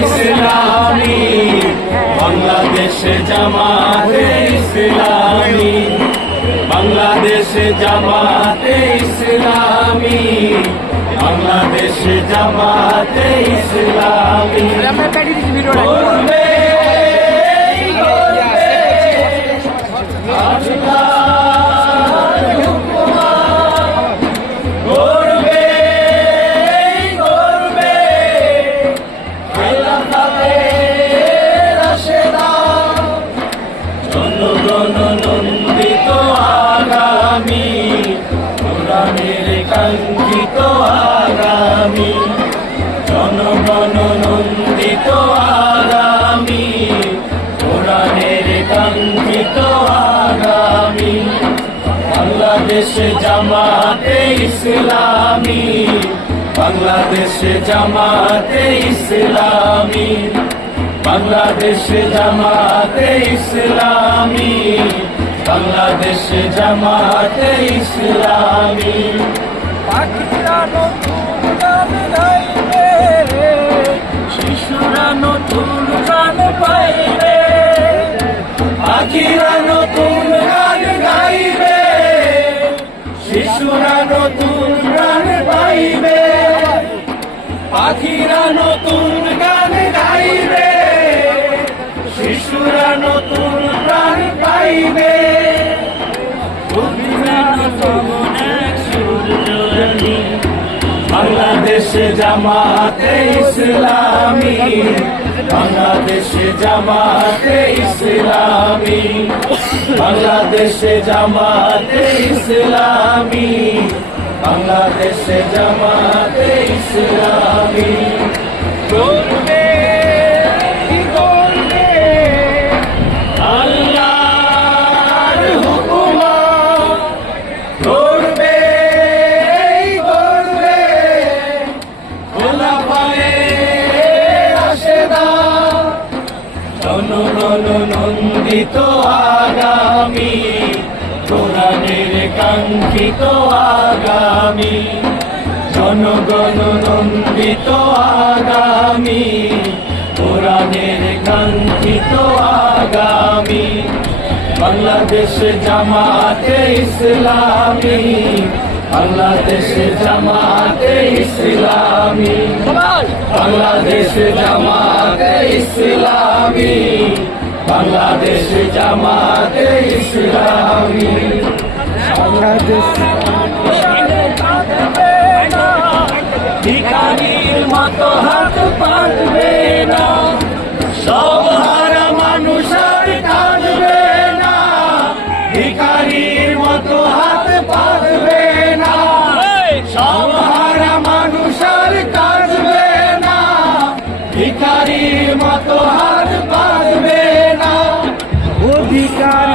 ইসলামী বাংলাদেশে জামাতে ইসলামী, বাংলাদেশে জামাতে ইসলামী, বাংলাদেশে জামাতে ইসলামী। করবে নন্দিত আগামী, কোরআনের কাঙ্ক্ষিত আগামী, জনগণ নন্দিত আগামী, কোরআনের কাঙ্ক্ষিত আগামী। বাংলাদেশে জামাতে ইসলামী, বাংলাদেশে জামাতে ইসলামী, বাংলাদেশে জামাতে ইসলামী, বাংলাদেশে জামাতে ইসলামী। পাখিরা নতুন গান গাইবে, শিশুরা নতুন গান পাইবে, পাখিরা নতুন গান গাইবে, শিশুরা নতুন গান পাইবে, পাখিরা নতুন গান গাইবে, শিশুরা নতুন প্রাণ পাইবে। বাংলাদেশে জামাতে ইসলামী, বাংলাদেশে জামাতে ইসলামী, বাংলাদেশে জামাতে ইসলামী, বাংলাদেশে জামাতে ইসলামী। করবে কি করবে আল্লাহর হুকুমত, করবে করবে খোলাফায়ে রাশেদান, জনগণ নন্দিত আগামী, কোরআনের কাঙ্ক্ষিত আগামী, জনগণ নন্দিত আগামী, কোরআনের কাঙ্ক্ষিত আগামী। বাংলাদেশে জামাতে ইসলামী, বাংলাদেশে জামাতে ইসলামী, বাংলাদেশে জামাতে ইসলামী, বাংলাদেশে জামাতে ইসলামী। ভিখারির মতো হাত পাতবে না, সব হারা মানুষ আর কাঁদবে না, ভিখারির মতো হাত পাতবে না, সব হারা মানুষ আর কাঁদবে না, ভিখারির মতো হাত পাতবে না। অধিকার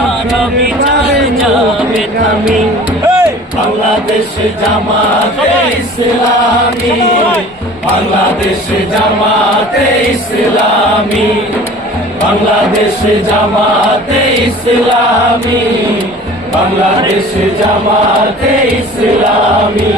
যাবে আমি। বাংলাদেশে জামাতে ইসলামী, বাংলাদেশে জামাতে ইসলামী, বাংলাদেশে জামাতে ইসলামী, বাংলাদেশে জামাতে ইসলামী।